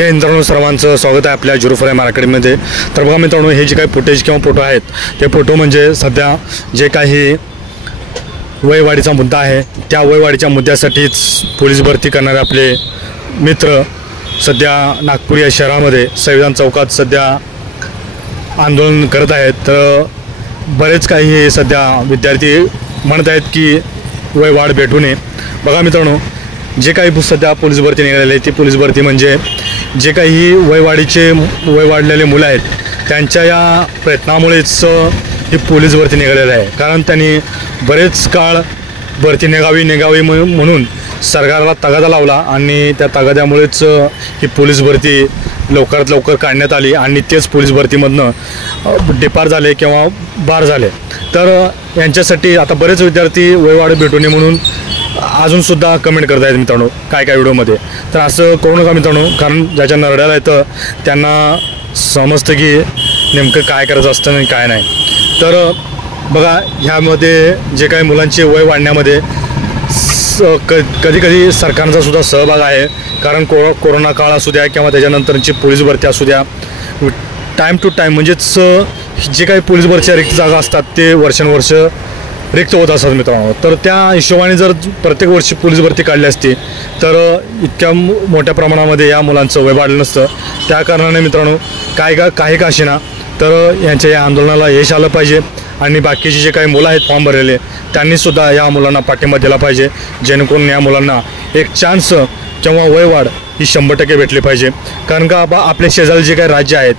जय हिंद मित्रांनो, सर्वांचं स्वागत आहे आपल्या झिरो फ्रेम अकॅडमीमध्ये। तर बघा मित्रांनो, हे जे काही फुटेज किंवा फोटो आहेत ते फोटो म्हणजे सध्या जे काही वयवाढीचा मुद्दा आहे त्या वयवाढीच्या मुद्द्यासाठीच पोलीस भरती करणारे आपले मित्र सध्या नागपूर या शहरामध्ये संविधान चौकात सध्या आंदोलन करत आहेत। तर बरेच काही सध्या विद्यार्थी म्हणत आहेत की वयवाढ भेटू नये। बघा मित्रांनो, जे काही सध्या पोलीस भरती निघालेली आहे ती पोलीस भरती म्हणजे जे काही वय वाढलेले मुलं आहेत त्यांच्या या प्रयत्नामुळेच ही पोलीस भरती निघालेली आहे। कारण त्यांनी बरेच काळ भरती निघावी म्हणून सरकारला तगादा लावला आणि त्या तगाद्यामुळेच ही पोलीस भरती लवकरात लवकर काढण्यात आली आणि तेच पोलीस भरतीमधनं डिपार झाले किंवा बार झाले। तर यांच्यासाठी आता बरेच विद्यार्थी वयवाढ भेटू नये म्हणून अजूनसुद्धा कमेंट करत आहेत मित्रांनो काय व्हिडिओमध्ये। तर असं करू नका मित्रांनो, कारण ज्याच्या नरड्याला येतं त्यांना समजतं की नेमकं काय करायचं असतं आणि काय नाही। तर बघा, ह्यामध्ये जे काही मुलांचे वय वाढण्यामध्ये कधी सरकारचा सुद्धा सहभाग आहे। कारण कोरोना काळ असू द्या किंवा त्याच्यानंतरची पोलीस भरती असू द्या, टाईम टू टाईम म्हणजेच जे काही पोलीस भरतीच्या रिक्त जागा असतात ते वर्षानुवर्ष रिक्त होत असतात मित्रांनो। तर त्या हिशोबाने जर प्रत्येक वर्षी पोलीस भरती काढली असती तर इतक्या मोठ्या प्रमाणामध्ये या मुलांचं वय वाढलं नसतं। त्या कारणाने मित्रांनो काही का असेना तर यांच्या या आंदोलनाला यश आलं पाहिजे आणि बाकीचे जे काही मुलं आहेत फॉर्म भरलेले त्यांनीसुद्धा या मुलांना पाठिंबा दिला पाहिजे, जेणेकरून या मुलांना एक चान्स किंवा वयवाढ ही 100% भेटली पाहिजे। कारण का आपले शेजारी जे काही राज्य आहेत,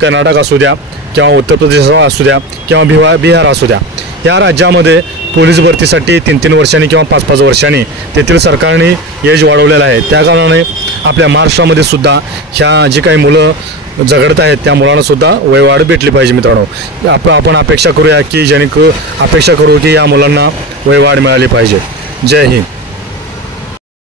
कर्नाटक असू द्या किंवा उत्तर प्रदेश असू द्या किंवा बिहार असू द्या, या राज्यामध्ये पोलीस भरतीसाठी 3-3 वर्षांनी किंवा 5-5 वर्षांनी तेथील सरकारने एज वाढवलेलं आहे। त्या कारणाने आपल्या महाराष्ट्रामध्ये सुद्धा ह्या जी काही मुलं झगडत आहेत त्या मुलांनासुद्धा वयवाढ भेटली पाहिजे मित्रांनो। आपण अपेक्षा करूया की अपेक्षा करू की या मुलांना वयवाढ मिळाली पाहिजे। जय हिंद।